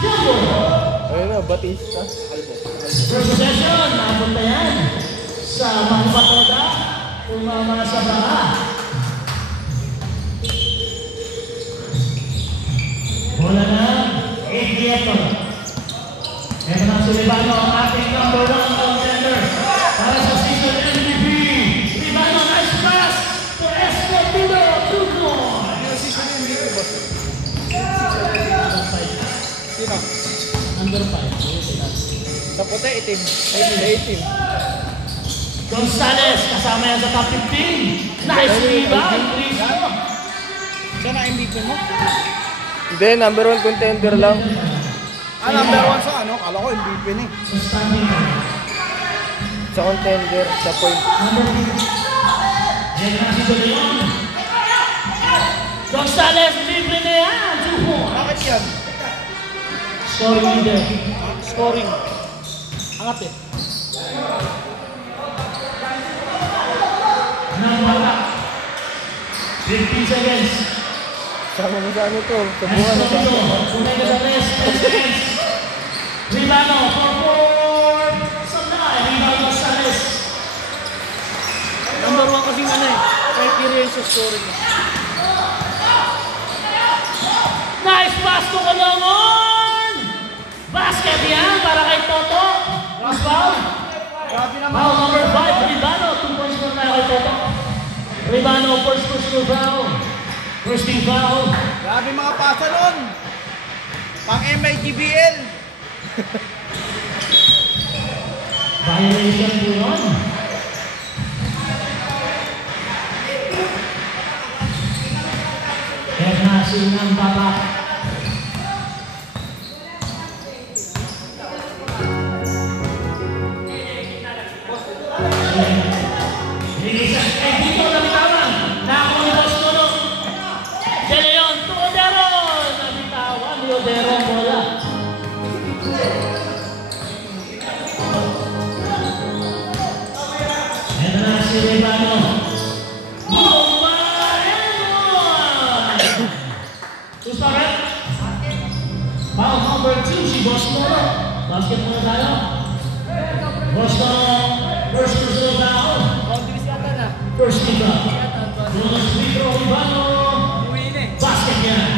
Ayun na, Batista. First possession, napunta yan sa mga batoda, umama sa baha. Bola na, 8-8. Ito na si Ribano, ang ating number 1 contender para sa season MVP. Ribano, nice pass for Escobedo, 2 points. Yung season MVP ba? Sino? Under 5. Sa puti, itim. Ay, itim. Gonzales, kasama yan sa top 15. Nice rebound, Cristo. Siya na MVP mo? Hindi, number 1 contender lang. Number 1 sa ano? Kala ko MVP ni. Sa contender, sa point. Gonzales, libre na yan, 2 points. Bakit yan? Scoring leader. Scoring. Angat eh. Nangwala. 15 seconds. Sama mo sa ano to? Sa buwan na sa Umega Gonzales, 10 seconds. Ribano, 4-4. Sandai, Ribano Gonzales. Number 1 kasi ano eh. Experience sa scoring. Nice pass to Colomon. Basket yan para kay Toto. Last foul. Grabe naman. Foul number 5, Ribano. 2 points for tayo kay Toto. Ribano, first personal foul. First team foul. Grabe mga pasa nun. Pang MIGBL. Violation po yun. Nasin ng baba. Dito lang tawang. Nakakuha ni Boss Nuno. De Leon, to Odero. Nabitawan ni Odero ang bola. Ito na si Ribano. Foul number 2 si Boss Nuno. Basket muna tayo. Boss Nuno, first personal foul. First team foul. Jonas Pedro Ribano. Basket yan.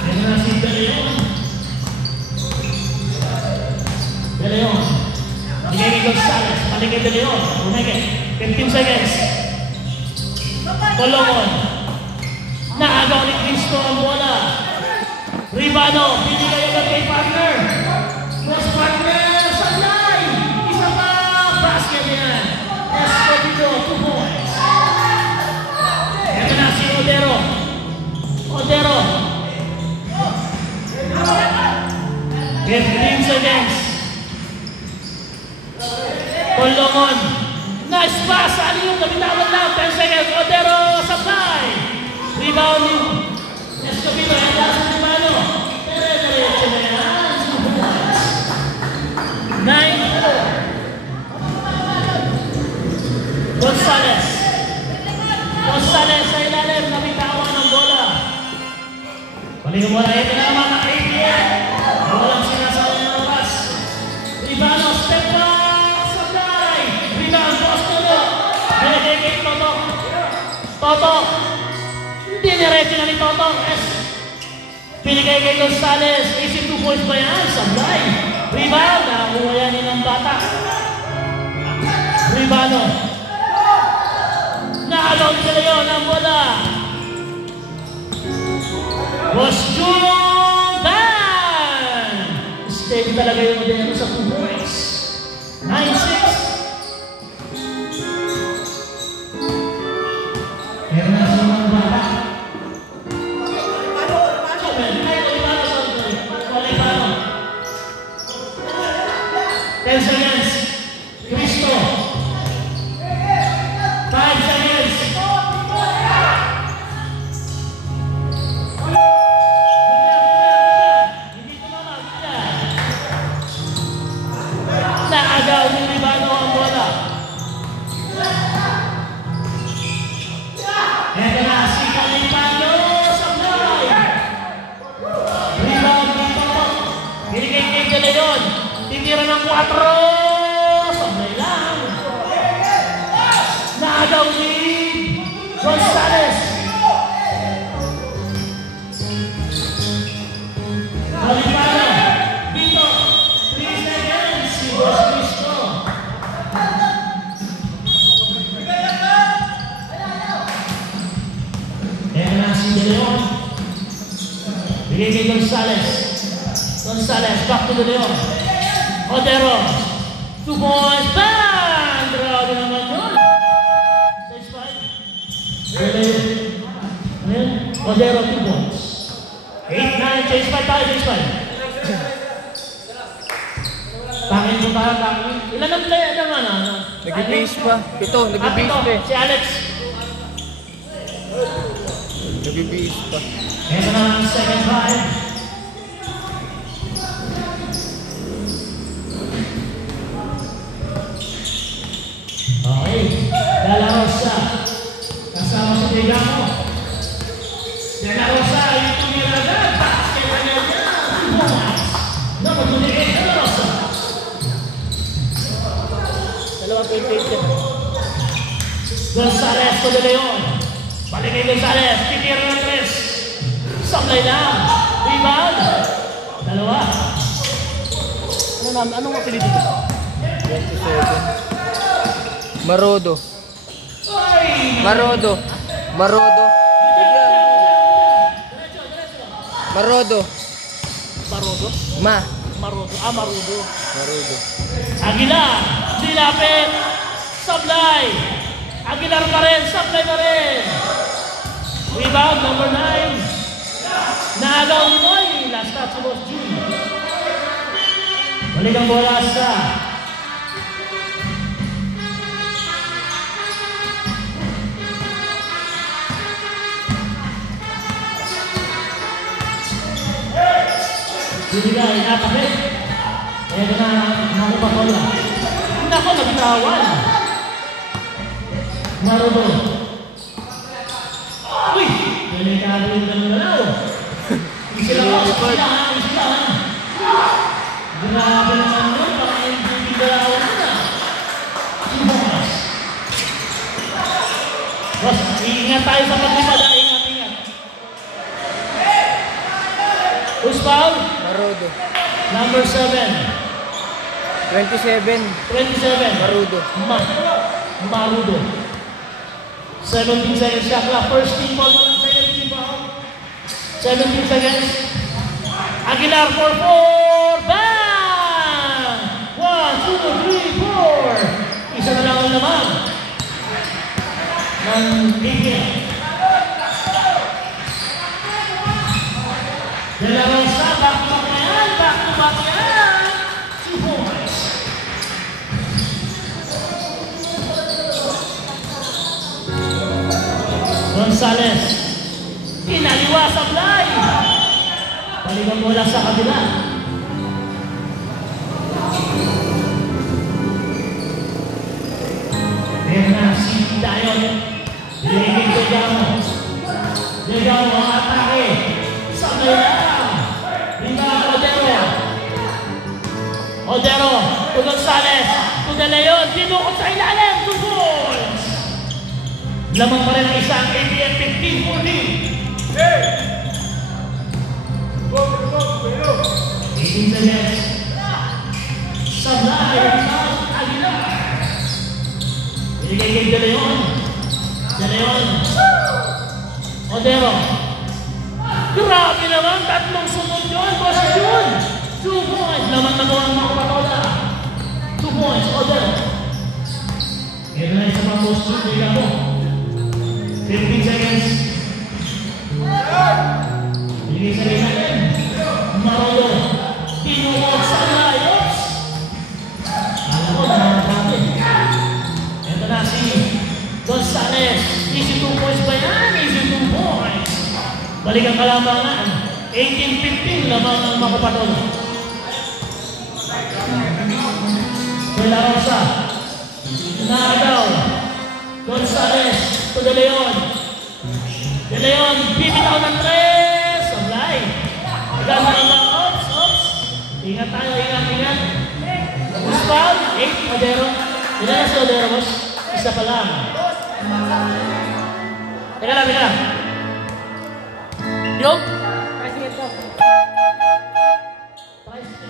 Ito na si De Leon. De Leon. Bigay ni Gonzales. Paligay De Leon. Umeke. 15 seconds. Colomon. Naagaw ni Cristo ang bola. Ribano, binigay agad kay partner. Cross partner, Sanlay. Isa pa, basket yan. Escobedo, 2 points. Ito na si Odero. Odero. 15 seconds. Colomon. Nice pass, Aliyo, nabitawan lang. 10 seconds, Odero, supply. Rebound ni Escobedo, ang lasa ni Mano. Diretso na yan. 9-4. Gonzales. Gonzales sa ilalim, nabitawan ng bola. Paling bola, ito na naman ang ABM. Walang sinasawang ng oras. Ribano, step back, Sanday. Rebound, Boss Nuno. Binigay Toto. Toto. Diniretso na ni Toto. Binigay kay Gonzales. Easy 2 points ba yan? Sanday. Rebound. Nakakuha yan ng bata. Ribano. Naalaw ni Leon ang bola. Boss Jordan. Steady talaga yung Odero sa 2 points. 9-6. Meron na sa mga bata. 10 seconds. Cristo. 5 seconds. Hindi tumama. Titira ng 4. Sablay lang. Naagaw ni Gonzales. Malipano. Dito. 3 seconds. Si Boss Cristo. Ayan na si De Leon. Bigay kay Gonzales. Gonzales, back to De Leon. Odero. 2 points. Bang! Grabe naman yun. 6-5. Odero, 2 points. 8-9. Change 5 tayo, change 5. Tangin mo tayo, tangin. Ilan ang play naman, ano? Nag-base pa. Ito, nag-base pa eh. Si Alex. Nag-base pa. Ito na ang second 5. Okay, Dela Rosa. Kasama si Degamo. Dela Rosa, yung tumiragan. Basket na niya. Number 28, Dela Rosa. Dalawa 28 yan. Gonzales to De Leon. Balik kay Gonzales. Titira ng 3. Sablay lang. Rebound. Dalawa. Anong mapili dito? 27. Marodo. Ay! Marodo. Marodo. Marodo. Marodo? Marodo. Marodo. Marodo. Aguilar, silapit, sablay. Aguilar pa rin, sablay pa rin. Rebound, number 9. Naagaw ni Moy. Last touch si Boss Jun. Balik ang bola sa binigay, nakapit. Ito na, makupakola. Hindi ako nagtawan. Marodo. Uy! Delikado yung nalalaw. Sila ko, sila. Grabe naman yun, parang MVP galawan na. Boss, ingat tayo sa paglipad. Ingat. Who's foul? Marodo. Number 7. 27. 27. Marodo. Marudo. 17 seconds shot clock. First team ball mo lang. Second team ball. 17 seconds. Aguilar for 4. Bang! 1, 2, 3, 4. Isa na lang ang laman. Ng bigyan. De La Rosa, back to back yan. 2 points. Gonzales, inaliwa sa fly. Balikan bola sa kabila. Ayan na si Dayon. Dinigin ko Degamo ang atake. Sabay lang. Rebound Odero to Gonzales, to De Leon, dinukot sa ilalim, 2 points. Lamang pa rin ang isang ABM 15-14. 18 seconds. Sablay, Aguilar. Binigay kay De Leon. Odero. Grabe naman, 3 sunod yun, Boss Jun. 2 points, lamang nagawa ng mga patola. 2 points, Odero. Ito na isa pang Boss Jun, biga mo. 15 seconds. Binigay sa rin natin. Marodo. Tinukot sa Lions. Alam mo, naman. Ito na si Gonzales. Easy 2 points ba yan? Easy 2 points. Balik ang kalamangan. 18-15 lamang ang makapatol. De La Rosa. Naagaw. Gonzales to De Leon. De Leon, bibitaw ng 3. Sablay. Ganda naman. Oops. Ingat tayo, ingat. 8, Odero. Ilan na si Odero, boss? Isa pa lang. Teka lang, teka lang. Yung?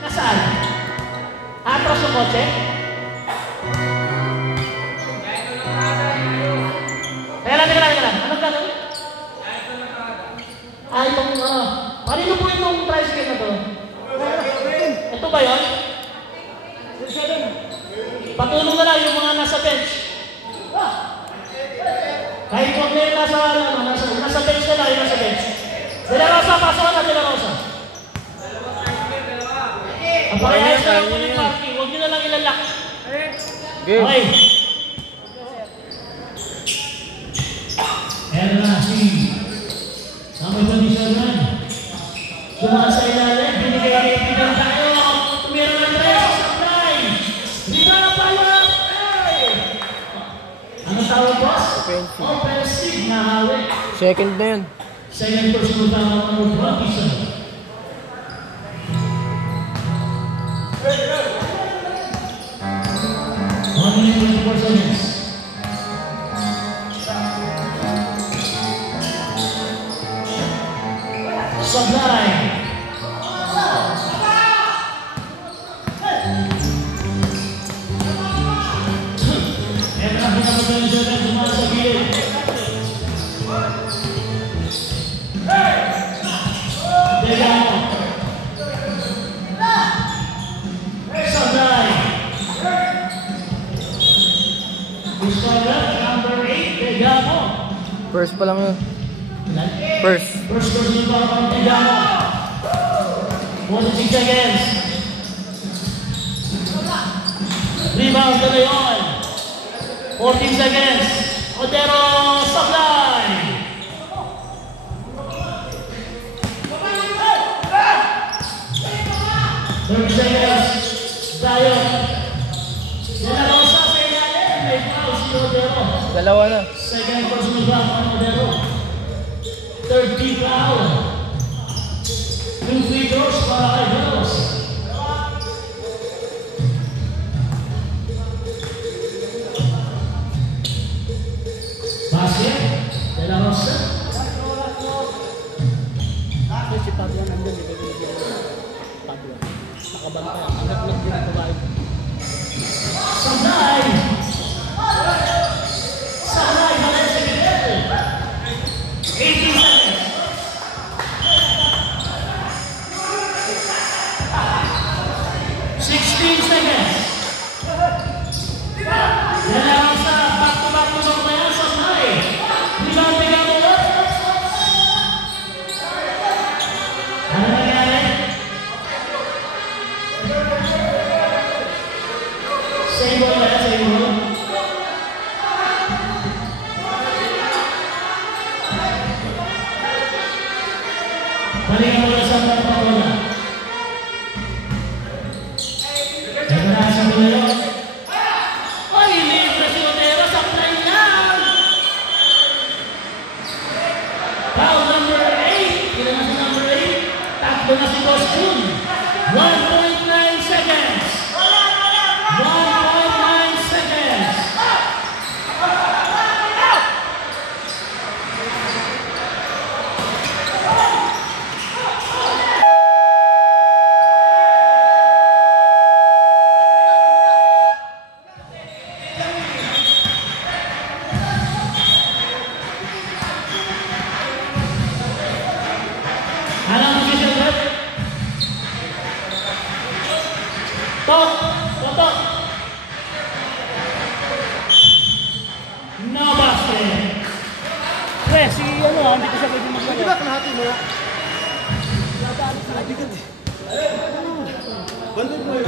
Nasaan? Atros yung kotse? Teka lang. Anong gagawin? Itong, kanino po itong tricycle na to? Ito ba yun? Patulong na lang yung mga nasa bench. Kahit huwag na yung nasa bench na lang, yung nasa bench. De La Rosa, pasok na De La Rosa. Ang pakayayos na lang po yung parking, huwag nyo na lang ilalak. Game. Okay. Ayan na si number 27. Dumaan sa ilalim, binigay na ipigan tayo. Tumira ng tres, supply. Lima na pala. Ano tawag, boss? Offensive na hawik. Second na yun. Second person na number 27. Only 24 seconds. Supply. And ang pinapagalisanan dumaan sa gilid. Degamo. Supply. Gustaga, number 8, Degamo. First pa lang yun. First. First person pa ang Degamo. 46 seconds. Rebound to Leon. 14 seconds. Odero supply. 30 seconds. Tayo. De La Rosa sa ilalim. May foul si Odero. Dalawa na. Second personal foul on Odero. Third team foul. 2 free throws para kay De La Rosa. Basket. De La Rosa. Si Pablo nandun, di ba binigyan mo? Pablo. Nakabantay. Ang hatlag din ito ba? Sanday. Sanday. Valencia Guerrero. 18 seconds. 16 seconds. De La Rosa. Back to na yan. Sanday. Rebound bigyan mo. Ano nangyari? Same ball na yan, same ball. Balikan mo na sa mga pagola. Ito na sa Milero. Ay, libre si Odero sa play lang. Foul number 8. Ilan na si number 8? Takbo na si Coach Jun. 1.9 seconds. 1.9 seconds. Anong position, Brett? Top! Top! No basket! Pre, si ano hindi ko siya pwede maglaro. Di ba kanahati mo? Nadaalit sa nabigat eh. Bandod mo yun.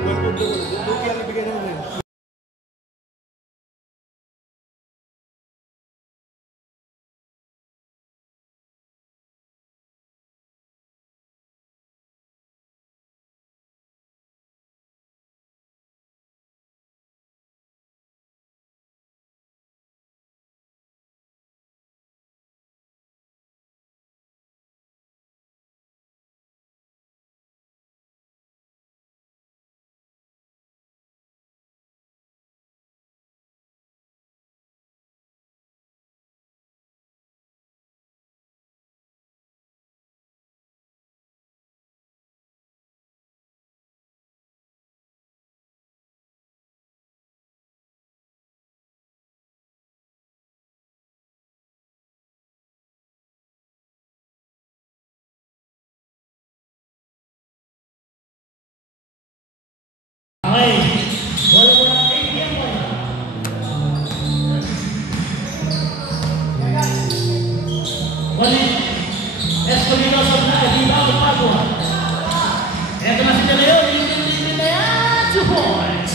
Bandod mo. Duki ang ibigay naman. Balik. Escondido sa Blay. Rebound Padua. Ito na si De Leon. Libre na yan. 2 points.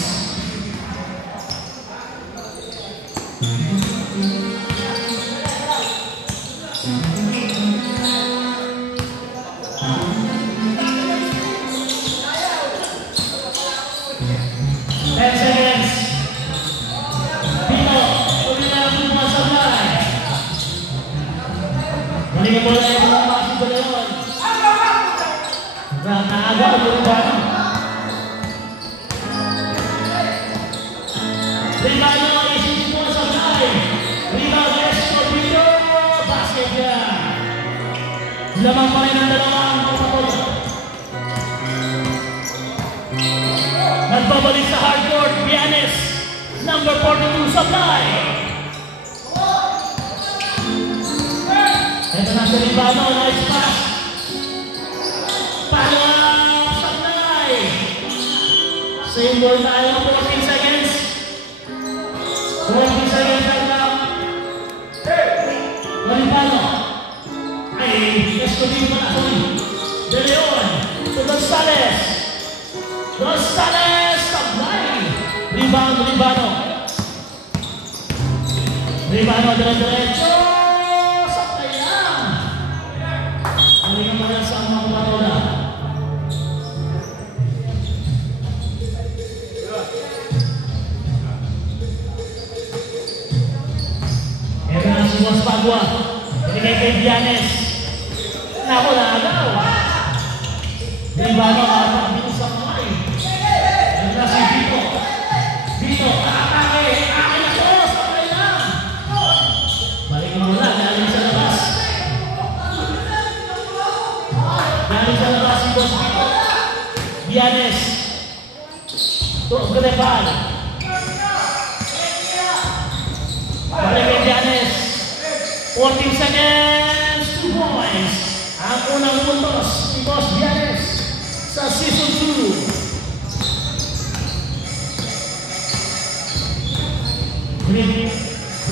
Hindi mo lang yung mga masig na yun. Naaga ko yung bano. Ribano, isip mo sa Blay. Ribano, Escondido. Basket yan. Lamang pa rin ang dalawang kapatid. Nagbabalik sa hardcourt, Vianes. Number 42 sa Blay. Ito na si Ribano, nice pass. Follow-up sa Blay. Same ball tayo, 14 seconds. 14 seconds lang. Ribano. Ay, Escondido na ako. De Leon, to Gonzales. Gonzales sa Blay. Ribano. Ribano, dire-diretso. Hindi naman yan sa mga kumatola. Ito na si Boss Padua. Binigay kay Vianes. Naku, naagaw. Ribano, dito sa kamay. Ito na si Vito. Vito, atake. Akin ako, sabay lang. Balik mo lang, galing sa labas. Galing sa labas si Boss Vito. Vianes. Glepan. Balik kay Vianes. 14 seconds, 2 points. Ang unang puntos si Boss Vianes sa Season 2.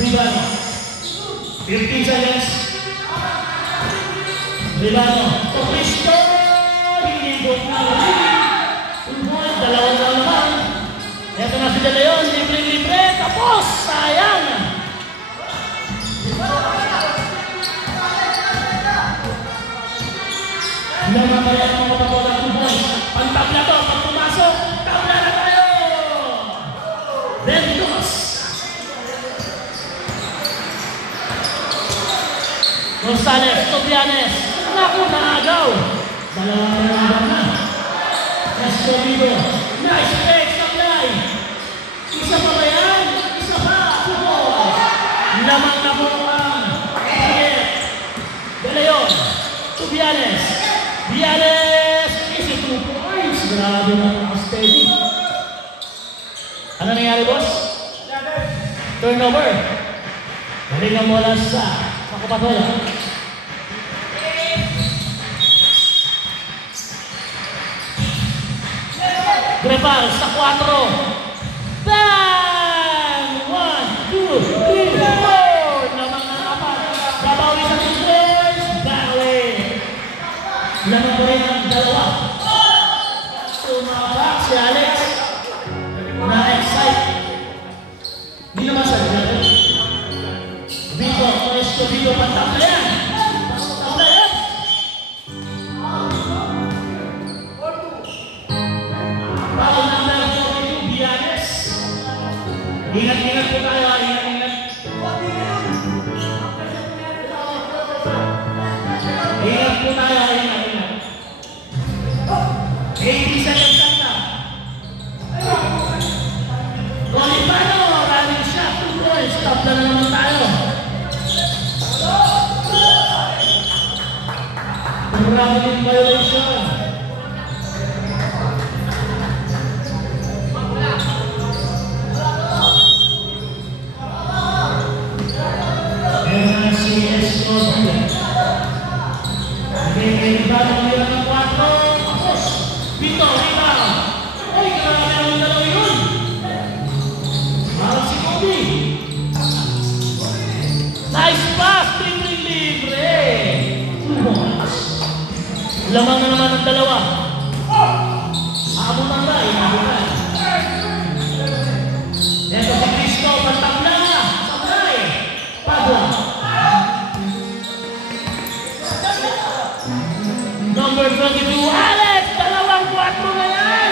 Ribano. 15 seconds. Ribano. Cristo. Hinigop na ulit. Dalawang naman. Ito na si De Leon. Libre. Tapos. Sayang. Naman kaya ang mga pabola 2 points. Pantabla to. Pag pumasok. Tabla na tayo. Ventos. Gonzales. Tobianes. Naku, naagaw. Dalawang naman na. Escondido. Nice break sa Blay. Isa pa ba yan? Isa pa. Lamang na po ang De Leon. Tobianes. Vianes. Easy 2 points. Grabe na naka-steady. Ano nangyari, boss? Turnover. Galing ang bola sa Kapatola. Grepal sa 4. Bang! 1, 2, 3, 4. Lamang na apat. Babawi sa 2 points. Bawi. Lamang pa rin ang dalawa. Tumabak si Alex. Na-excite. Hindi naman sa dito. Vito, Escondido, pantap na yan. Pantap na yan. Bago number 42, Vianes. Ingat-ingat po tayo, ingat-ingat. Ingat po tayo, ingat-ingat. 80 seconds lang na. Golipano, running shot, 2 points. Stop na naman tayo. Traveling violation. Ayan si Escondido. Ribano bilang ng 4. Tapos, Vito, rebound. Uy, grabe naman dalawa yun. Parang si Kobe. Nice pass, libre. Lamang na naman ang dalawa. Aabutan ba? Inaabutan. Ito si Cristo, pantabla na. Sablay. Pabla. Number 22, Alex. 2-4 na yan.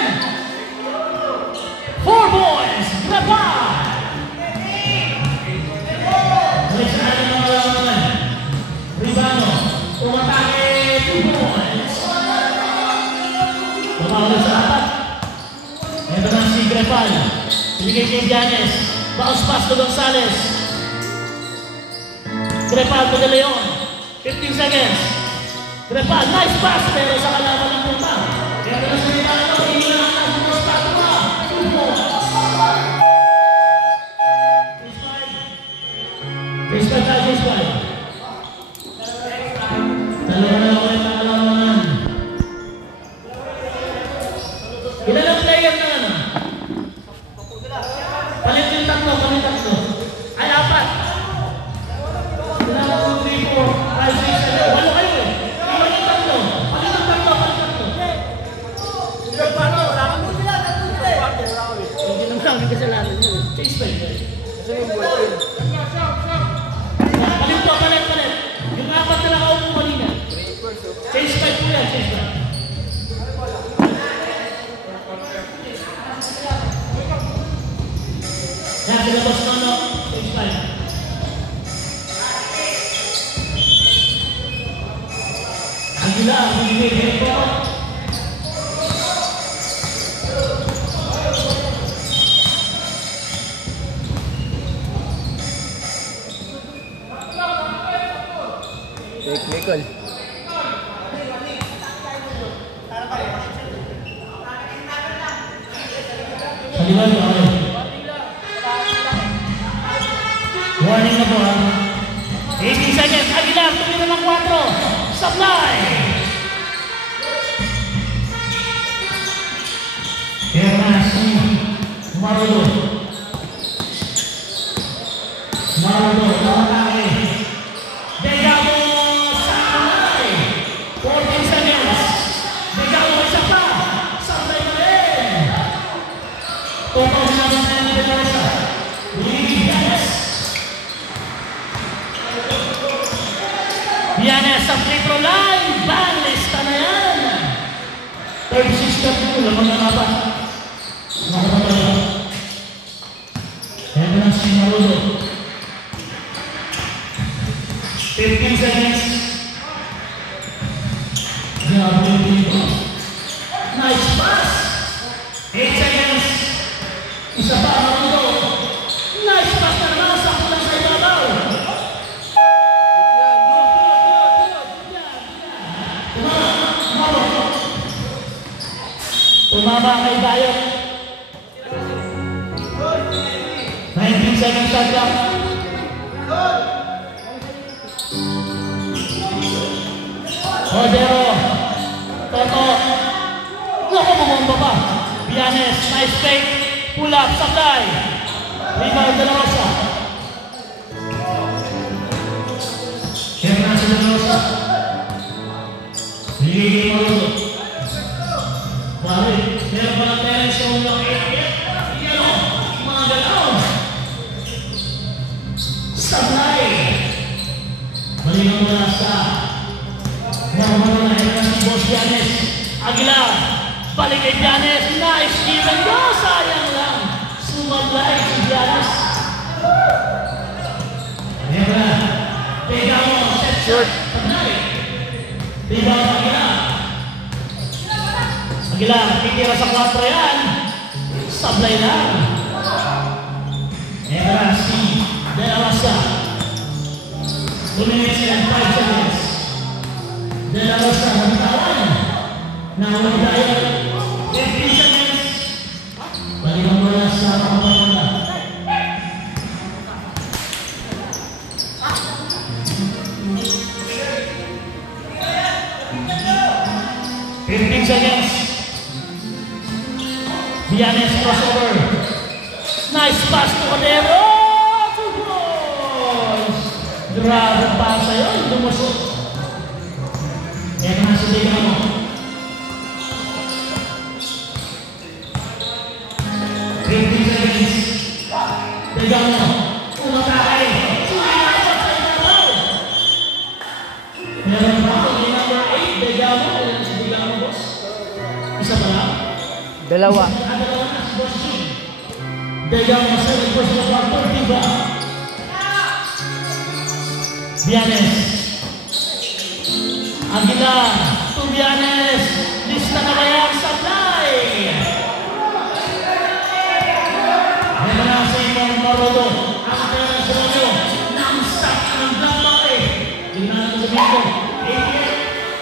4 boys. Rapal. Balik sa atin mga laman. Ribano. Umatake. 2 boys. Tumawag sa apat. Ito na si Grefal. Binigay kay Giannis. Bounce pass to Gonzales. Grefal to De Leon. 15 seconds. Grefal, nice pass pero sa kalaban ng punta. Kaya na sa Ribano. Hindi na lang ang bounce pass pa. 2 boys. Face 5 tayo, face 5. Dalawa na ulit ang alaman. Ilan ang player na ano? Palit yung tatlo. Ay, 4. 1, 2, 3, 4, 5, 6, 7. Walo kayo eh. Iwan yung tatlo. Palit ang tatlo. Paano? Wala kang mo sila. Hindi naman ang kasalanan mo. Face 5. Kasi yung buwan. Palit. Yung 4 na nakaupo kanina. Face 5 po yan, face 5. Yan, pinabas na no. Face 5. Aguila, binigay dito. Technical. Saliwan mo ako. Warning na po ha. 18 seconds. Aguilar, tuloy na ng 4. Supply. Hernas. Marulo. Namatake. Degamo. Supply. 14 seconds. Degamo isa pa. Supply na rin. Total naman na yung Delarosa. Giannis sa free throw line. Banlista na yan. 36-32. Lamang na ba? Nakapagpala. Ito na si Marulo. 15 seconds. Grabe yung dito. Nice pass. 8 seconds. Isa pa, Marulo. Nice pass na naman. Sakto lang sa ibabaw. Tumama kay Bayot. 19 seconds shot clock. Cordero. Toto. Naku, bumomba pa. Giannis, nice fake. Pull up, supply. Rebound Delarosa. Hernas Delarosa. Ligay Marulo. Bakit? Meron ba ng tennis yung mga yan o, mga galaw. Supply. Balikan mo na sa nakamano na Hernas si Boss Giannis. Aguilar. Balik kay Giannis. Nice give and go. Sayang lang. Sumablay si Giannis. Nebra. Pega mo. Set short. Supply. Pega mo Aguilar. Aguilar, titira sa 4 yan. Sablay lang. Nebra si Delarosa. 2 minutes and 5 seconds. Delarosa, nabitawan. Nawag tayo. 15 seconds. Balikan mo na sa kapapaganda. 15 seconds. Giannis crossover. Nice pass to Cordero. 2 goals. Grabe pa sa'yo. Lumusot. Kaya naman si Degamo. Dalawa. The young Marcelo first of all, Tortiba. Vianes. Aguilar. To Vianes. Lista na kaya ang supply. Meron na sa ibang Marodo. Ang kaya sa Rodo. Non-stop ng Damari. Tingnan natin sa video.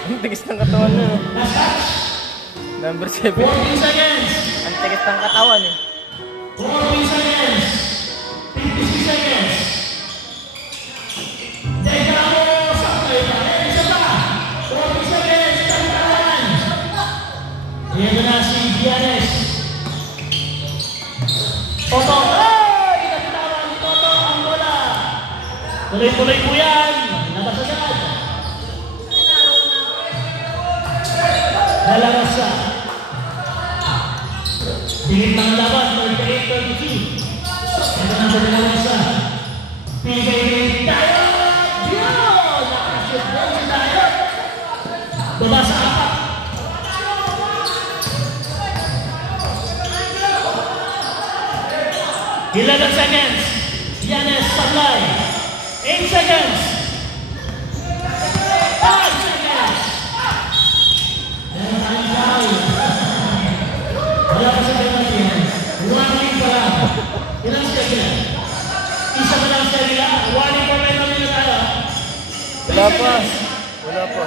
Ang tigas ng katawan na. Number 7. 14 seconds. Ang tigas ng katawan eh. 40 seconds. 56 seconds. Teka mo. Sakay pa. Isa pa. 40 seconds. Tantawan. Ayan na si Vianes. Toto. Ay! Inabitawan ni Toto ang bola. Tuloy-tuloy po yan. Labas agad. Dalarasa. Tingin ng laban, 38-32. Ito na sa Dalarasa. Pigay tayo! Yun! Nakashoot na si tayo. Baba sa apat. 11 seconds. Yanes supply. 8 seconds. 5 seconds. Wala pa sa penalty yan. 1 win pa lang. Ilang second? Isa pa lang sa nila. 1 win pa penalty na tayo. Wala pa. Wala pa.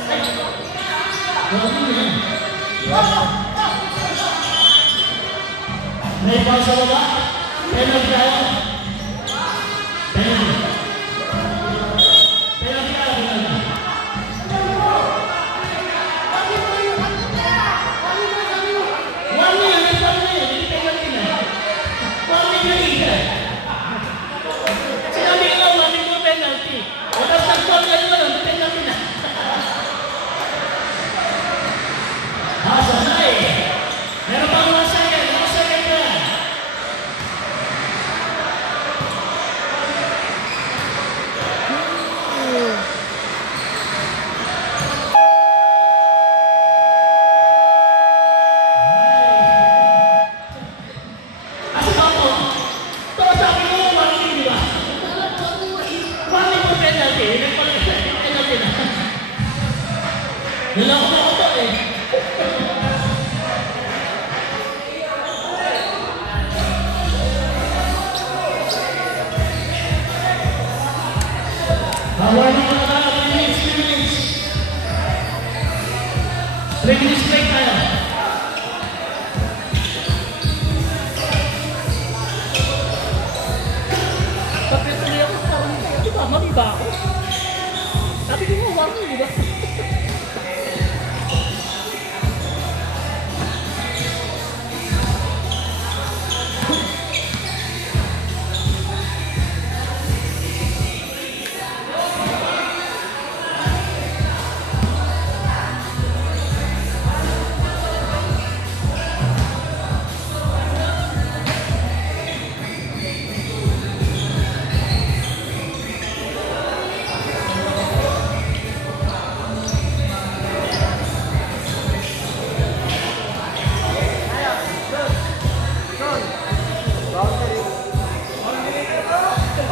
May pao sa baba. Penalty tayo. Penalty. Penalty tayo. Penalty.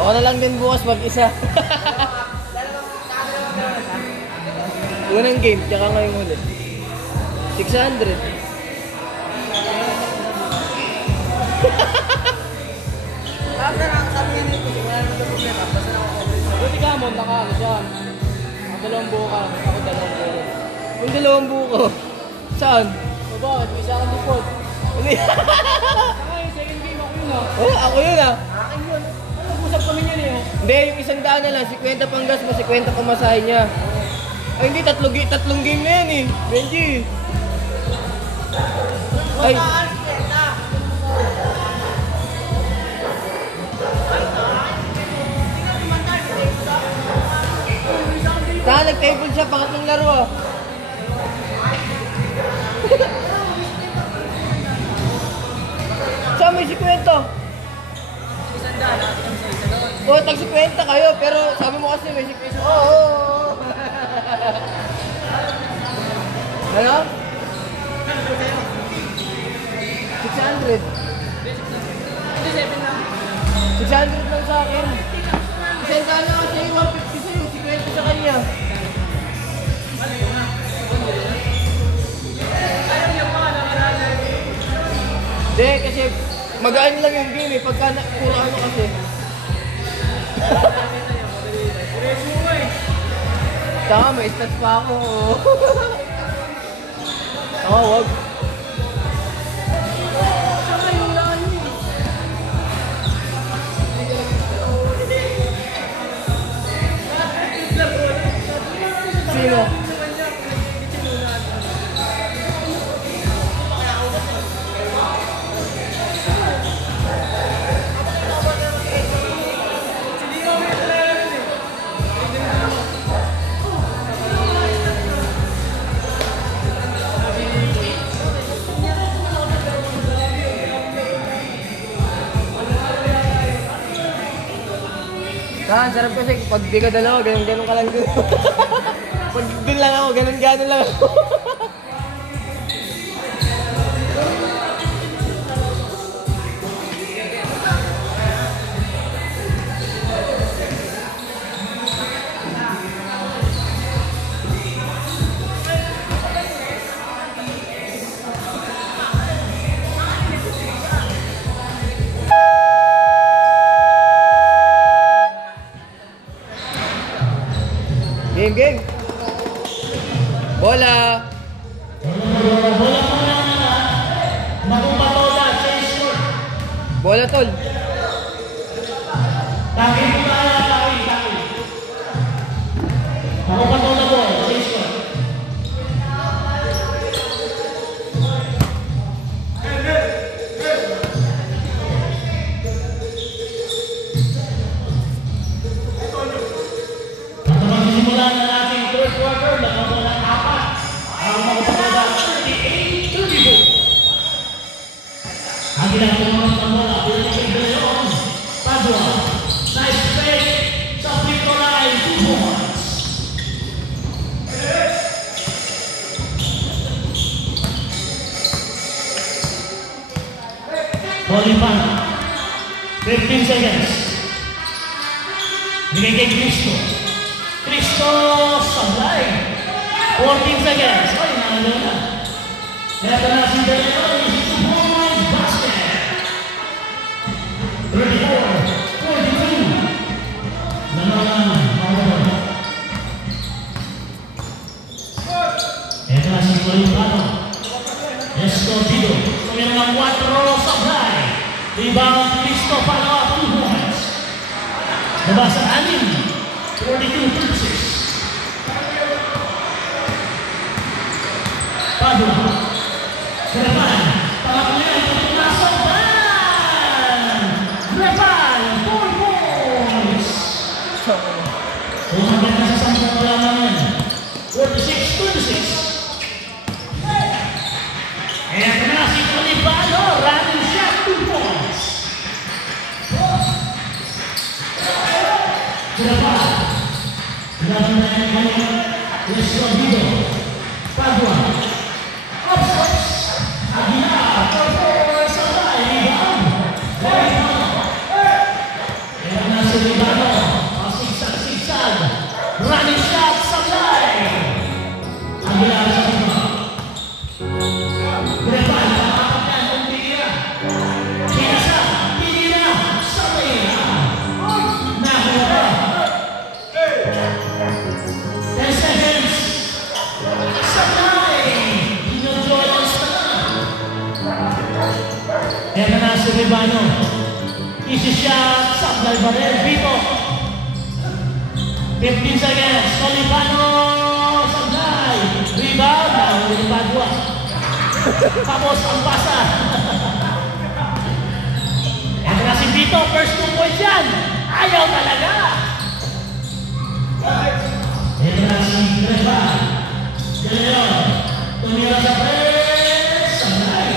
Ako na lang din bukas mag-isa. Unang game, tsaka ngayong ulit. 600. Basta lang sabihin nito, wala naman ito problema. Basta lang ako. Buti ka mo, nakano siya. Ang dalawang buo ka, ako dalawang buo. Yung dalawang buko. Saan? O bakit? May isa kang default. Hindi. Saka yung second game, ako yun ah. Oh, ako yun ah. Akin yun. Nag-usap kami yun eh. Hindi, yung 100 na lang. 50 pang gas mo, 50 pamasahe niya. Ay hindi, tatlong game na yan eh. Benji. Ay. Saan nag-table siya, pangatlong laro ah. Saan may 50? Oo, tag 50 kayo, pero sabi mo kasi may 50. Oo. Ano? 600 600. Hindi, 7 lang. 600 lang sa akin. Isenta na kasi 150 sa'yo, 50 sa kanya. Hindi, kasi magaan lang yung game eh. Pagka puro ano kasi. Tama, may stats pa ako. Tama, wag. Sino? Sarap kasi pag di ka dalawa, ganun-ganun ka lang dun. Pag dun lang ako, ganun-ganun lang ako. Game. Bola. Bola tol. Taki mo na, taki. Nakapatola bola, chase ko. Magsisimula na natin third quarter, nakabola 4. Ang makapatola, 38-34. Ang ginagawa ng bola, Philippine Leon, Padua, nice play, sa free throw line, 2 points. Bolipan, 15 seconds. Bigay kay Cristo Sablay, 14 seconds. Ay, nalo na. Ito na si De Leon, 2 points, basket. 34-42. Nanalang, Mauro. Ito na si Bolipan. Escobido, mayroon ng 4 Sablay. Rebound, Cristo, pangalawa, 2 points. Nabasa 6, 42-36. Padua, Grepan, pangakulian, pagkasaban! Grepan, 4 points! Umagat na sa 10 lamang 46-26. Ayan na si Colibano, running shot, 2 points. Grepan, laban na yung kanyang Escobido, Padua, Aguilar, performance sa rebound. Ayan na si Ribano, sigsag, running shot sa line. Aguilar sa rebound. Grepan, nakakapyan ang tira. Kinasa, pinila, sa line. Nakuha pa. 10 seconds. Sa line. Ito na si Ribano. Easy shot, Sablay Barrel, Vito. 15 seconds, Colibano, Sablay. Rebound, nahuli Padua. Tapos ang pasa. Ito na si Vito, first 2 points yan. Ayaw talaga. Ito na si Grepan. De Leon, tumira sa press, Sablay.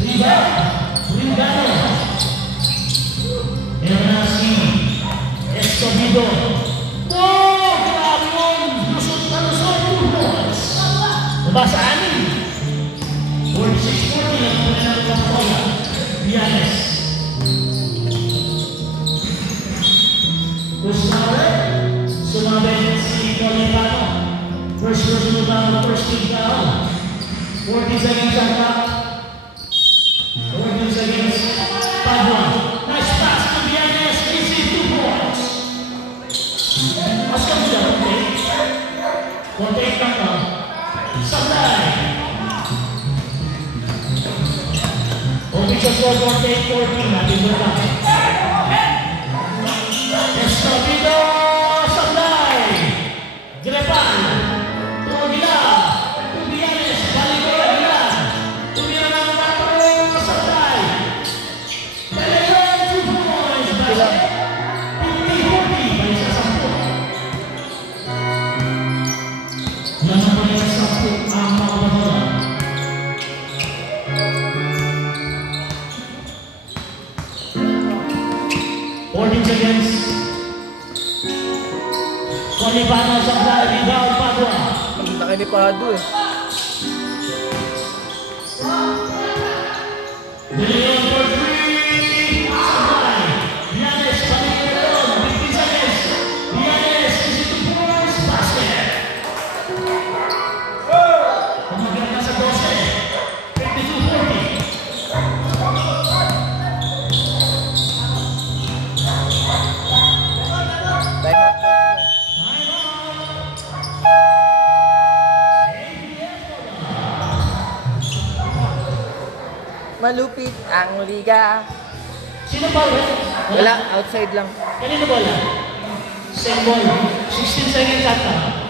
Rebound, Ribano. Ito na si Escobido. Oh, grabe yun! Lusot na lusot, 2 points. Nabasa 6. 46-40 ang pagkakaroon ng bola. Villanes. Sumabit si Colipano. First personal foul, first team foul. 40 seconds on clock. 40 seconds. Padua. Nice pass to Villanes. Easy 2 points. Mas kamu dah kontek kapal. Santai. Official score kontek 14. Nanti berapa? Escobedo Santai. Grepan. Tugila. Tubianes. Balik bola gila. Tubianes nomor 4 Santai. Telegram 2 points. Basket. 50-40. Balik sa 10. Nasa balik sa 10 ang mga bola. Seconds. Colipano Santai, rebound Padua. Ang laki ni Pado eh. Delivery for 3. Santai. Villanes, balik ke dalam. 15 seconds. Villanes, isi 2 points. Basket. Pemagiran sa 12. 52-40. Malupit ang liga. Sino ba ulit? Wala, outside lang. Kanino bola? Same ball. 16 seconds ata.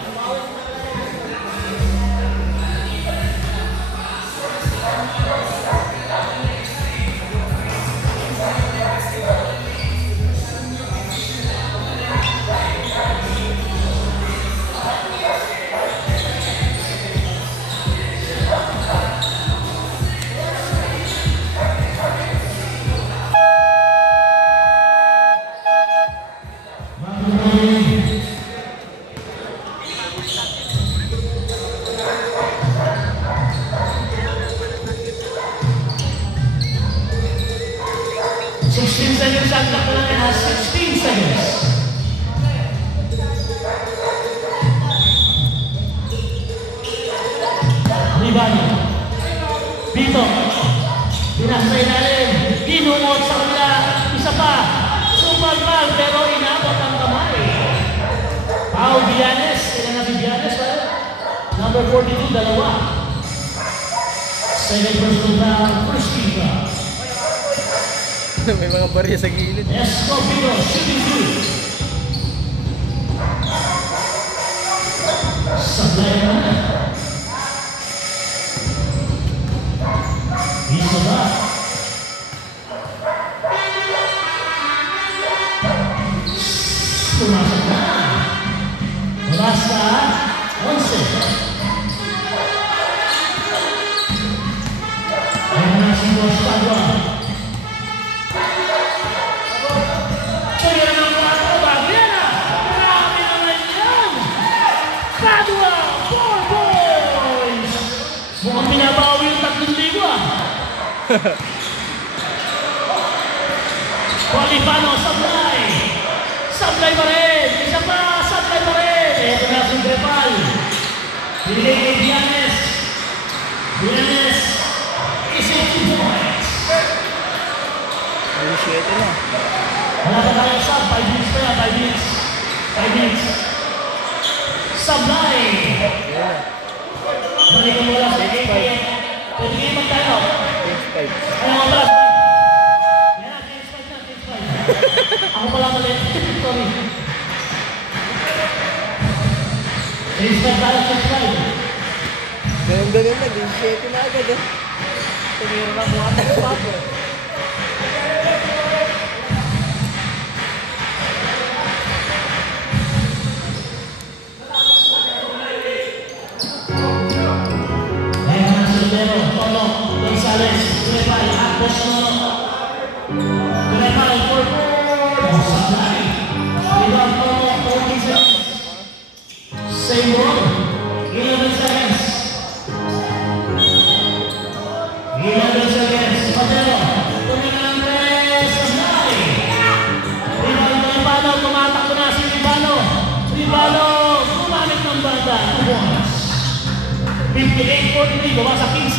Dito, pinasa ilalim, kinungot sa kanila, isa pa, super ball, pero inabot ang kamay. Pau Villanes, ilan na si Villanes, number 42, dalawa. Second personal foul, first team foul. May mga barya sa gilid. Escobedo, shooting two. Sablay naman. Bisa ba? Pumasok na. Mula sa 11. Ayan na si Boss Padua. Kaya ng mga bagay na. Marami naman yan. Padua, 4 points. Mukhang binabawi yung 3,000 ah. Colipano, Sablay. Sablay pa rin. Isa pa, Sablay pa rin. Ito na si Grepal. Piling kay Villanes. Villanes. Isi 2 points. Ay, 7 na. Wala pa tayo sub. 5 minutes pa yan. 5 minutes. 5 minutes. Sablay. Balikan mo lang sa game. Pwede kayo magtayo. 5. Ano nga pala? Yan, change 5 na. Change 5. Ako pala mali. Sorry. Change 5 tayo. Change 5. Ganun-ganun na, 17 na agad eh. Tumiro na mukha tayo papo. Gonzales, Grepal, Akbos Nono. Grepal, 4-4. Sablay. Rebound Nono, 14 seconds. Same ball. 11 seconds. 11 seconds. Matero. 58-43, bawa sa 15.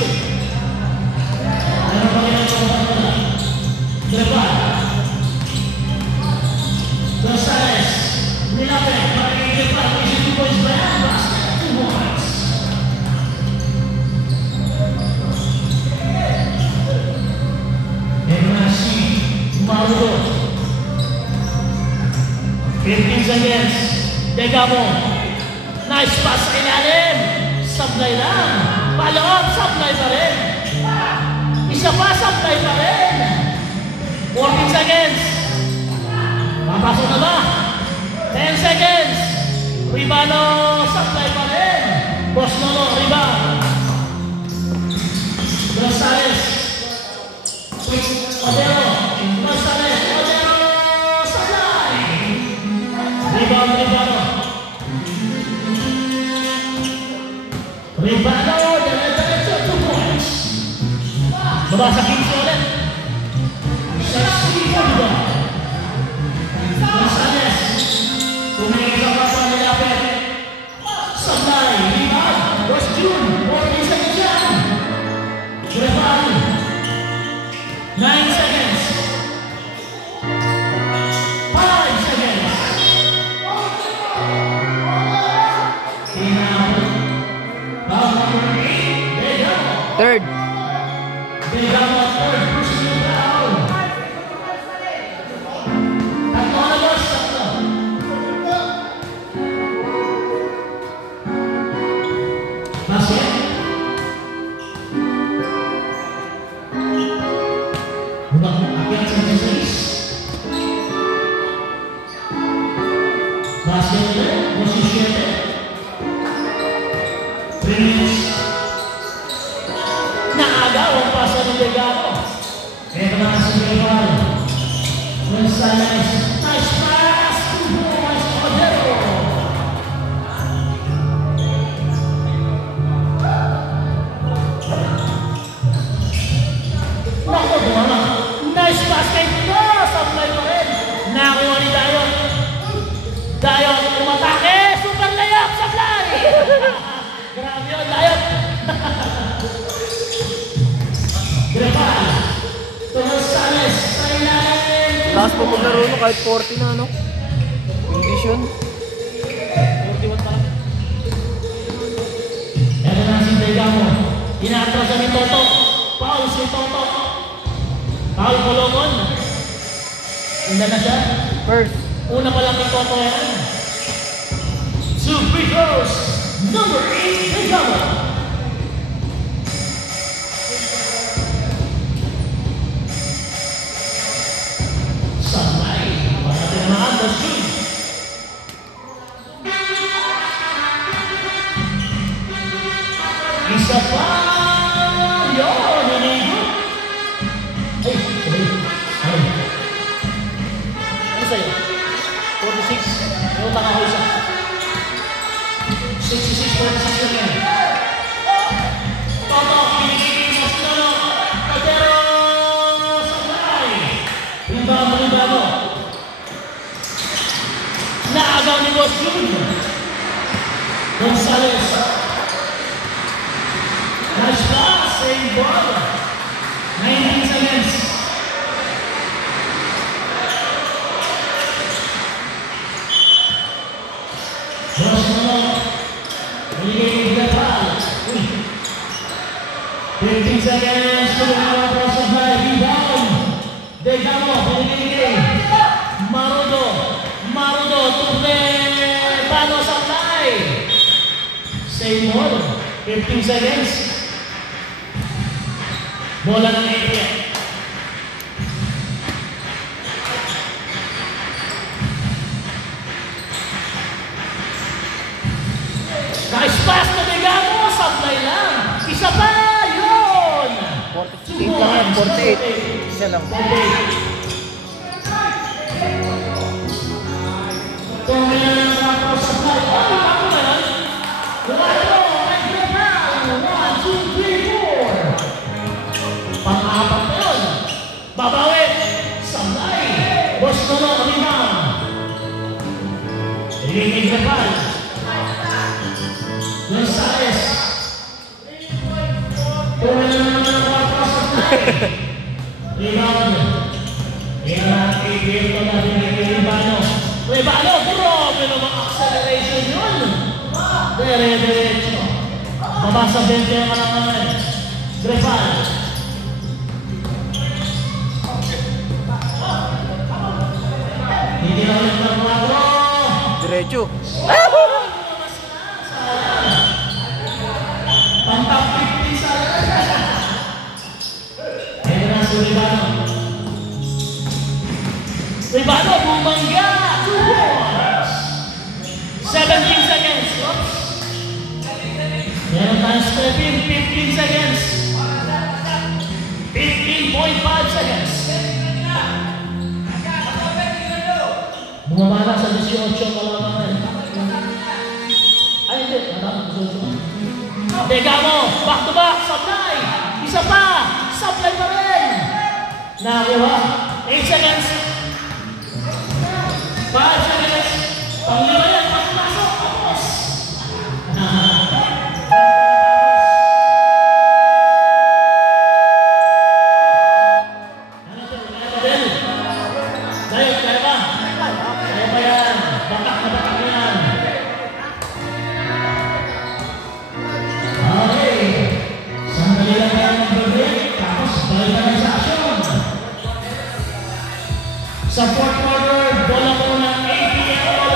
Ano pa rin ang pagkakas na? Trepal. Gonzales. Nilapit. Maraming Trepal. 22 points ba yan? Basket. 2 points. Emasi. Marudo. 15 seconds. Degamo. Nice pass sa ilalim. Supply lang. Paloob. Supply pa rin. Isa pa. Supply pa rin. 14 seconds. Papasok na ba? 10 seconds. Ribano. Supply pa rin. Boss Nono. Rebound. Gonzales. Odero. Gonzales. Odero. Supply. Rebound. Ribano. Ribano. Diretso. 2 points. Baba sa 15 ulit. 60-42. Gonzales. Tumingin sa kapwa nilapit. Supply. Rebound. Boss June. 14 seconds yan. Trepal. 9 seconds. 5 seconds. Tinapot. Foul number 8. Degamo. Third. Degamo. Third. Personal foul. Tatlo na boss. Tatlo. Basket. Akyat sa 16. Basket ulit. Posisyon ulit. 3 minutes. Naagaw ang pasa ng Degamo. Ito na si Trepal. Gonzales. Nice pass. 2 points. Odero. Naku, buwana. Nice pass kay Tito. Supply pa rin. Nakuha ni Dayon. Dayon, umatake. Super layup. Supply. Grabe yun, Dayon. Trepal. Gonzales. Sa ilalim. Lakas pa maglaro no, kahit 40 na, no? Condition. 41 pa lang. Ito na si Degamo. Inatrasan ni Toto. Foul si Toto. Foul Colomon. Una na siya. First. Una pa lang ni Toto yan. 2 free throws. Number 8, Degamo. Supply. Para tinamaan, Boss June. Isa pa. Yun, hinigo. Ay, sorry. Ay. Ano sa'yo? 46. May utang ako isa. 66-46 lang yan. Toto, pinigigil mo sila, no? Odero, Supply. Rebound. Naagaw ni Boss June. Gonzales. Nice pass, same ball. 19 seconds. Boss Nono. Binigay ni Trepal. 15 seconds. Tuloy na Supply. Rebound. Degamo. Binigay. Marudo. Tuple. Pano Supply. Same ball. 15 seconds. Bola ng area. Nice pass na Degamo. Supply lang. Isa pa. Yun. 48 lang yan, 48. Isa lang. 48. Kung yan ang tapos Supply. Ako na yan. Kumato. Ay, Trepal. 1, 2, 3, 4. Pang-apat na yun. Babawi. Supply. Boss Nono. Rebound. Binigay Trepal. Gonzales. Rebound. Ito natin kay Ribano. Ribano, grabe namang acceleration yun. Dire-diretso. Mabasa 20 ang kalangan. Grefal. Hindi na ulit ng 4. Diretso. Pantang 50 sa Ayan na si Ribano. Ribano, bumangga! 2 points! 17 seconds. Oops. Meron tayong stepping, 15 seconds. 15.5 seconds. Bumaba na sa 18 kalangan. Ay, hindi. Matama, 18. Degamo, back to back, supply. Isa pa, supply pa rin. Nakakuha. 8 seconds. 5 seconds. Panglima yan, pagpasok, tapos. Kaya ba? Kaya ba yan? Batak na batak yan. Okay. Sandali lang tayo mag-break. Tapos balik na sa action. Sa fourth quarter, bola po ng APL.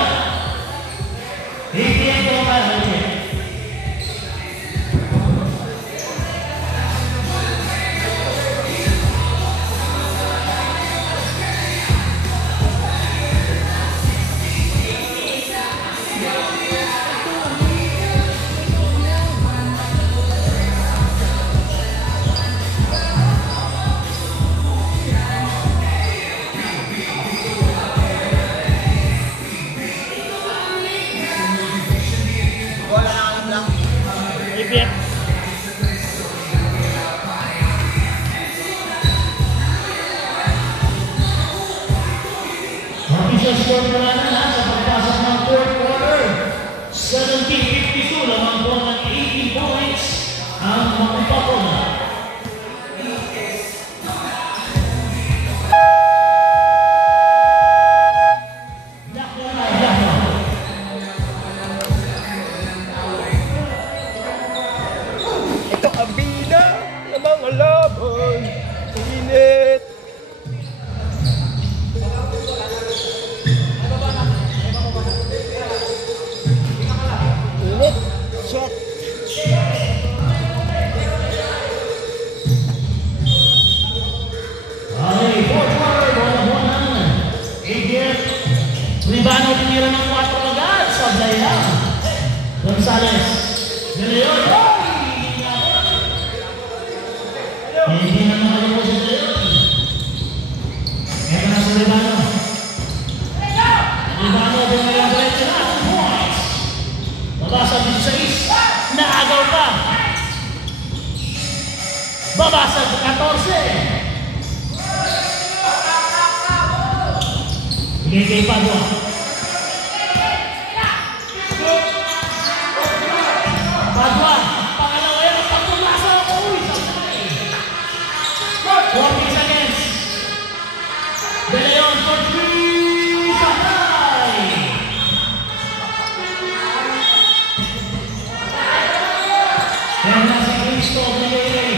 APL po ba? APL. Official score na lang sa pagpasok ng fourth quarter. 17-52 lamang po ng 18 points ang makapapon. Ito ang bida ng mga laban. Init. Init. Shot. Okay, fourth quarter, bola po ng APL. Ribano tinira ng 4 agad. Sablay lang. Gonzales. De Leon. Hindi na makalipos si De Leon. Ito na si Ribano. Ribano din na yung diretso na. 2 points. Babasa 16. Naagaw pa. Babasa 14. Bigay kay Padua. Padua, pangalawa yan, pagpumasa ako, uy, sabay. 14 seconds. De Leon for 3, sabay. Kaya na si Cristo, bigay.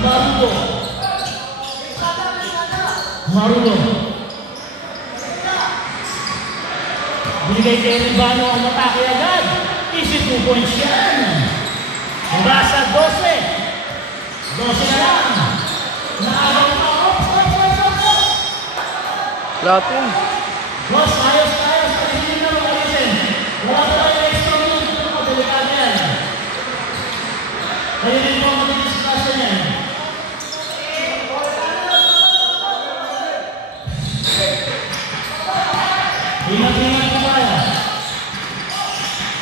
Marudo. Marudo. Binigay kay Ribano ang matake agad. Easy 2 points yan. Mabasa 12. 12 na lang. Naagaw pa. Latin. Boss, ayos. Pagiging na makalisin. Wala pa tayo extra minute. Ito po, delikado yan. Kayo din po mag-discussion yan. Ingat-ingat po tayo.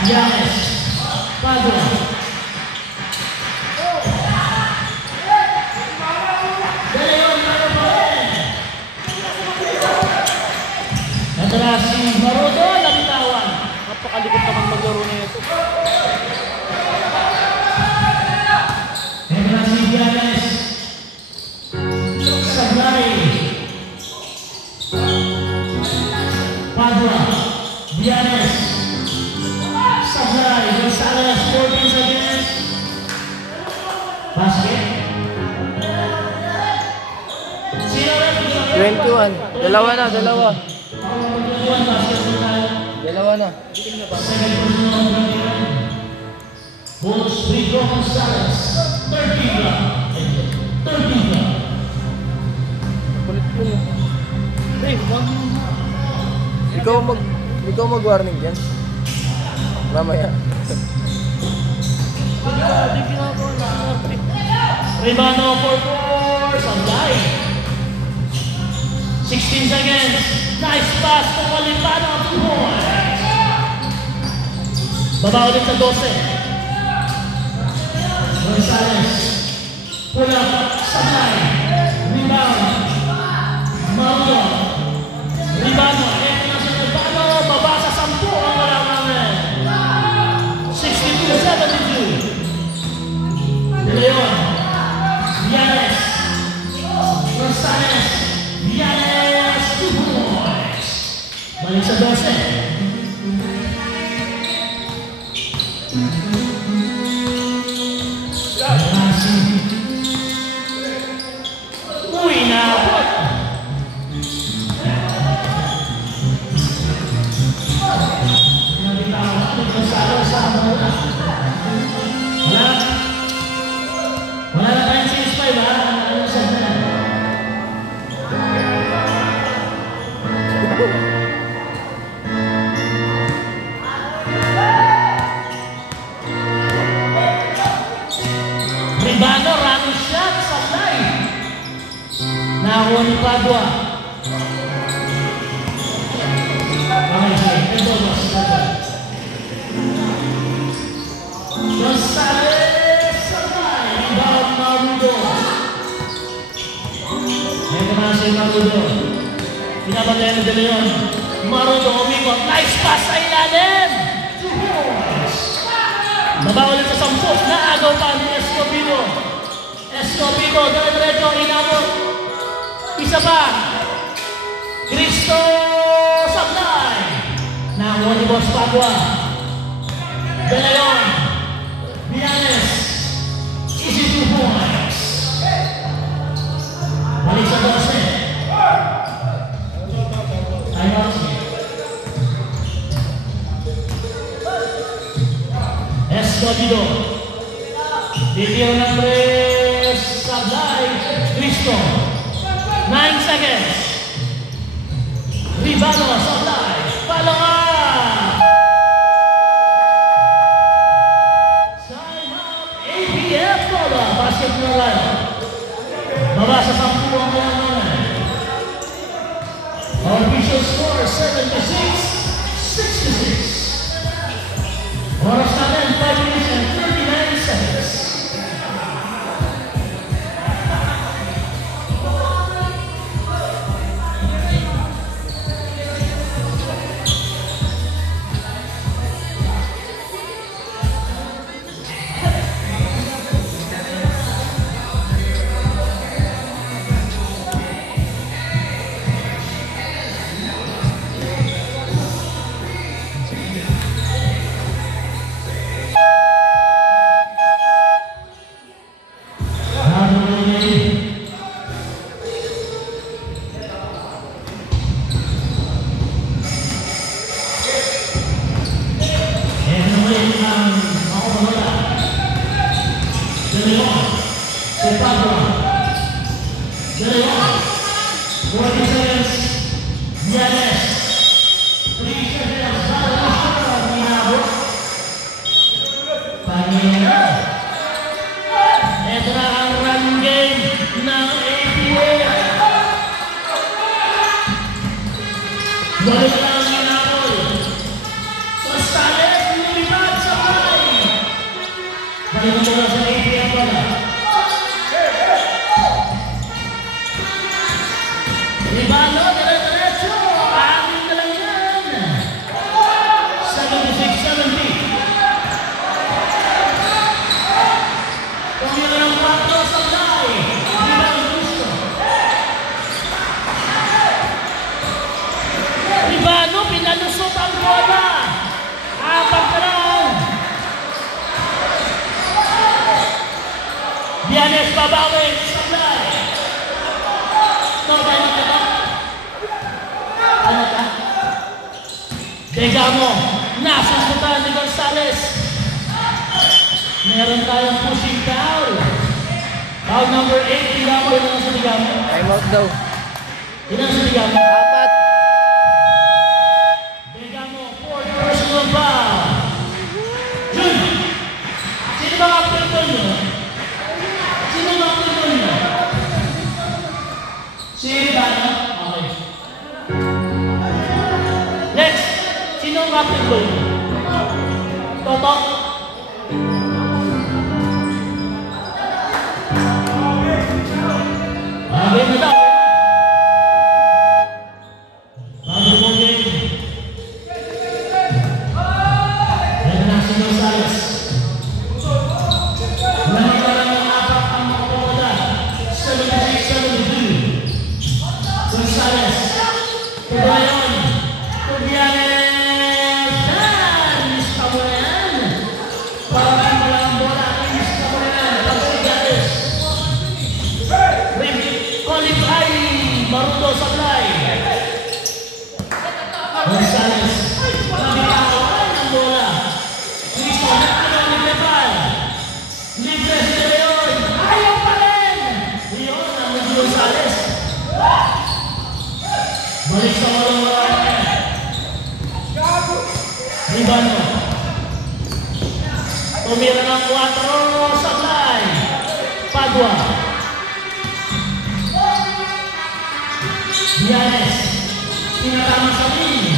Yanes. Padua. De Leon, meron pa rin. Nadala si Marudo, nabitawan. Napakalikot naman maglaro na ito. Nadala si Yanes. Basket. Sino rin? 21. Dalawa na, dalawa. Pang-21 basket po tayo. Dalawa na. Second personal bonus free throw Gonzalez. Third bigla. Third bigla. Kulit ko mo. Hey, wag mo na. Ikaw mag-warning dyan. Mamaya. Hindi ginagawa na. Ribano for four. Sanday. 16 seconds. Nice pass to Ribano. 2 points. Baba ulit sa 12. Gonzalez. Pull up. Sanday. Rebound. Mauro. Ribano. Eto na sa Ribano. Baba sa 10. Ang wala namin. 62-72. Leon. Yanes. Gonzalez. Yanes. 2 points. Balik sa 12. Uy, naabot. Wala na tayong 6-5 ha? Ano sa na? Ribano, running shot, sablay. Nakuha ni Padua. Okay, ito mas. Gonzalez, sablay. Rebound, Marudo. Ito na si Marudo. Pinapatay na De Leon. Marudo, umikot. Nice pass sa ilalim. 2 points. Baba ulit sa 10. Naagaw pa ni Escobedo. Escobedo, dire-diretso, inabot. Isa pa. Cristo Sablay. Nakuha ni Boss Padua. De Leon. Villanes. Easy 2 points. Balik sa 12. Time out. Escobedo. Titiro ng press. Sablay. Cristo. 9 seconds. Ribano, Sablay. Palongan. Time out. APF bola. Basket na lang. Baba sa 10 ang kailangan. Our official score 76-66. Oras natin 5 minutes and 39 seconds. Ito na ang run game ng APF. Balik lang ang inapol. Gonzalez, lumipad sa play. Balik mo muna sa APF pala. Ribano, dire-diretso. Amin na lang yan. 76-70. Pumila ng 4 sa play. Ribano, gusto. Ribano, pinalusot ang bola. 4 na lang. Giannis babawin. Sablay. No, tayo ka ba? Ano ka? Degamo. Nasusutan ni Gonzales. Meron tayong pushing foul. Foul number 8. Degamo. Yun ang sa Degamo. Time out daw. Yun ang sa Degamo. 4. Degamo. 4th personal foul. Jun. Sino ba ang pinton nyo? Sino ba ang pinton nyo? Si Ribano? Okay. Next. Sino ang captain goal? Toto? Okay na daw. Bago mo game. Yan na si Gonzales. Namakalang ng apat ang makapagoda. 76-72. Gonzales. Tubayon. Tubianes. Miss ka mo na yan. Parang wala ang bola. Miss ka mo na yan. Tapos si Giannis. Qualify. Marudo Sablay. Gonzales. Nabitawan ang bola. Cristo. Nabitawan. Libre si Leon. Ayaw pa rin. Leon ang Gonzales. Balik sa walong-walong. Ribano. Tumira ng 4. Sablay. Padua. Giannis. Tinatama sa ring.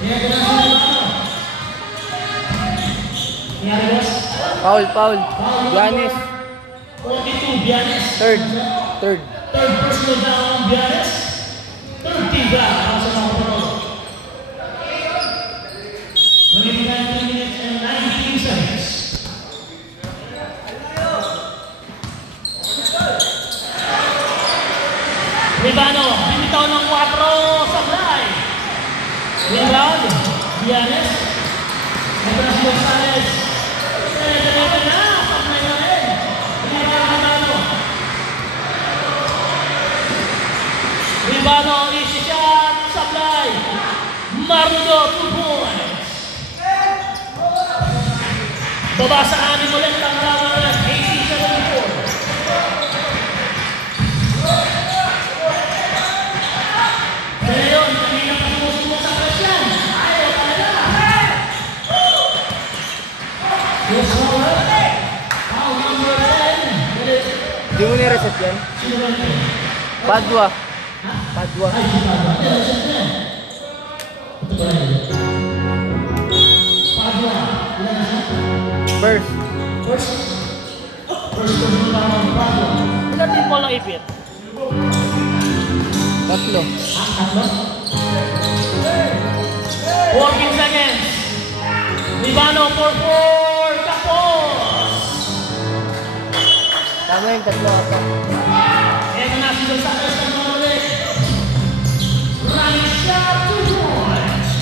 Kaya ganun sa Ribano. Nangyari, boss? Foul. Giannis. 42, Giannis. Third. Third personal down, Giannis. 30 ba? Ang sa mga panood. 29 minutes and 19 seconds. Ribano, bimitaw ng 4, Sablay. Rebound, Giannis. Ito na si Gonzales. Ito na, Sablay na rin. Ribano. Ribano, easy shot, Sablay. Marudo, 2 points. Baba sa amin ulit ang laban, 18-74. Ngayon, kanina pa sumusumo sa presyan. Ayaw talaga. Yes, alright. Foul number 10. Di mo ni-reset yan? Sino ba ito? Padua. Ay, si Padua. Reset na. Ito ba ito? Padua. Ilan na siya? First. First person naman Padua. Ilan din po lang ipit? 3. Tatlo? 14 seconds. Ribano for 4. Tapos. Tama yung 3 ata. Eto na si Gonzales ng mga ulit. Running shot, 2 points.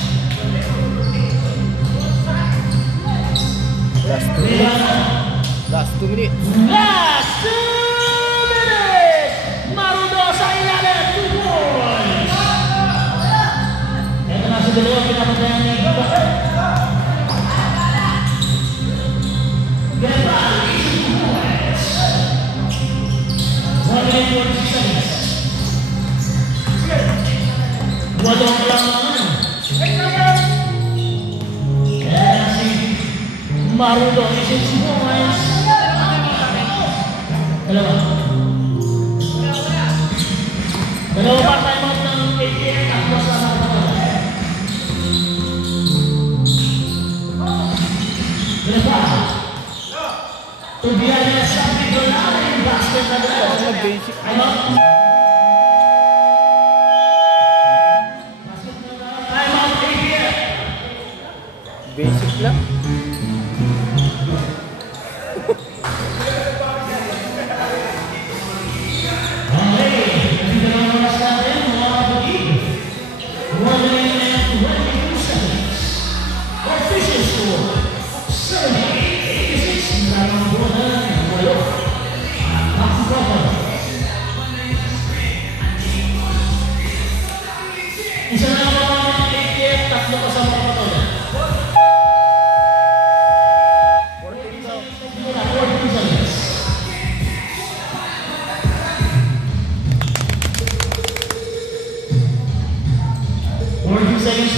Last 2 minutes. Last 2 minutes. Marudo sa ilalim, 2 points. Eto na si Deleo, pinapantayan niya yung baba. Gebal, 2 points. 1 minute 46 seconds. Walong lang naman. Kaya si Marudo, isip 2 points. Dalawa pa time out ng 88 at plus na nakatawa. Dalawa. Tubianes sa Pidolari. Basket na dalawa. Mag-basic. Time out. Basket na dalawa. Time out 88. Basic lang.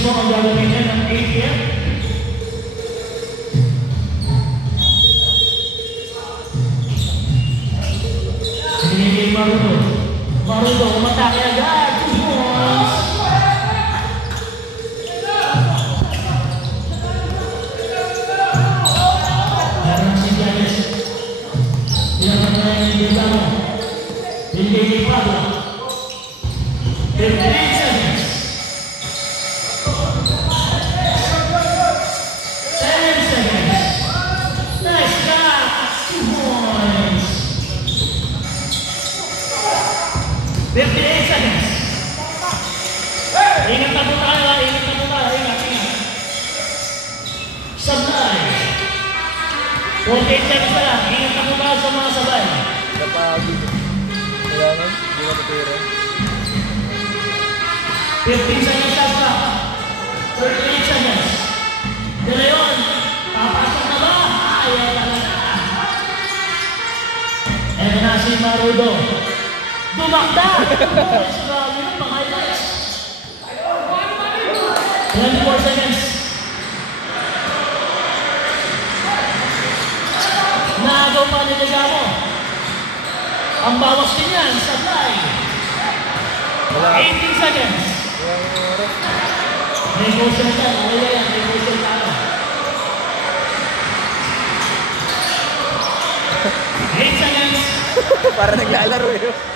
mismo ang gagamitin ng ATM. Sinigil Marudo. Marudo, umatake agad. 2 points. Meron si Giannis. Tinatang na yung Gilgamo. Binigay ni Pablo. 15 seconds. 10 seconds. Nice shot. 2 points. 58 seconds. Ingat na po tayo, ha? Ingat na po tayo. Ingat, ingat. Sabay. 48 seconds na lang. Ingat na po tayo sa mga sabay. Napagod. Wala na, hindi na tutira. 15 seconds shot clock. 38 seconds. De Leon, papasok na ba? Ayaw talaga. Eto na si Marudo. Dumakda! Sabi ng mga highlights. 24 seconds. Naagaw pa ni Gagamo. Ang bawas din yan, supply. 18 seconds. Negosyo na yan. Okay yan. Negosyo na yan. 8 seconds. Para naglalaro eh.